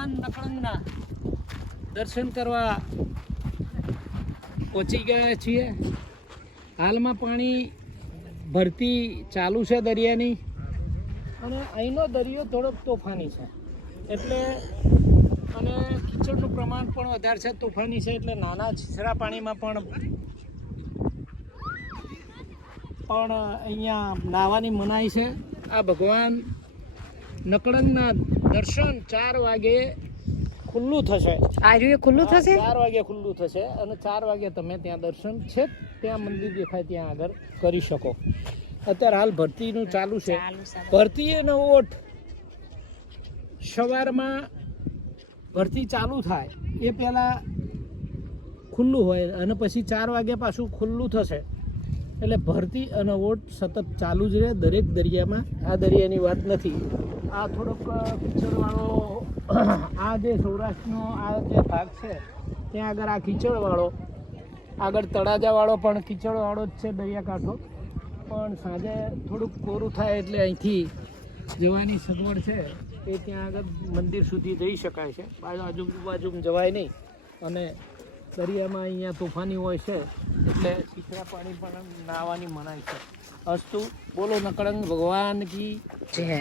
ભગવાન નકળંગના દર્શન કરવા પહોંચી ગયા છીએ. હાલમાં પાણી ભરતી ચાલુ છે દરિયાની, અને અહીંનો દરિયો થોડોક તોફાની છે એટલે, અને કીચડનું પ્રમાણ પણ વધારે છે, તોફાની છે એટલે નાના છીછરા પાણીમાં પણ અહીંયા નાહવાની મનાઈ છે. આ ભગવાન નકળંગના દર્શન 4 વાગે ખુલ્લું થશે. આજે ખુલ્લું થશે? 4 વાગે ખુલ્લું થશે અને 4 વાગે તમે ત્યાં દર્શન છે, ત્યાં મંદિર દેખાય ત્યાં આગળ કરી શકો. અત્યારે હાલ ભરતીનું ચાલુ છે. ભરતી અને ઓઠ સવારમાં ભરતી ચાલુ થાય એ પહેલાં ખુલ્લું હોય અને પછી 4 વાગે પાછું ખુલ્લું થશે. એટલે ભરતી અને ઓટ સતત ચાલુ જ રહે દરેક દરિયામાં. આ દરિયાની વાત નથી. આ થોડોક કીચડવાળો, આ જે સૌરાષ્ટ્રનો આ જે ભાગ છે ત્યાં આગળ આ કીચડવાળો, આગળ તળાજાવાળો પણ કીચડવાળો જ છે દરિયાકાંઠો. પણ સાંજે થોડુંક કોરું થાય એટલે અહીંથી જવાની સગવડ છે એ ત્યાં આગળ મંદિર સુધી જઈ શકાય છે. આજુબાજુ જવાય નહીં, અને દરિયામાં અહીંયા તોફાની હોય છે એટલે છીછરા પાણી પણ નાહવાની મનાઈ છે. અસ્તુ બોલો નકળંગ ભગવાન કી જય.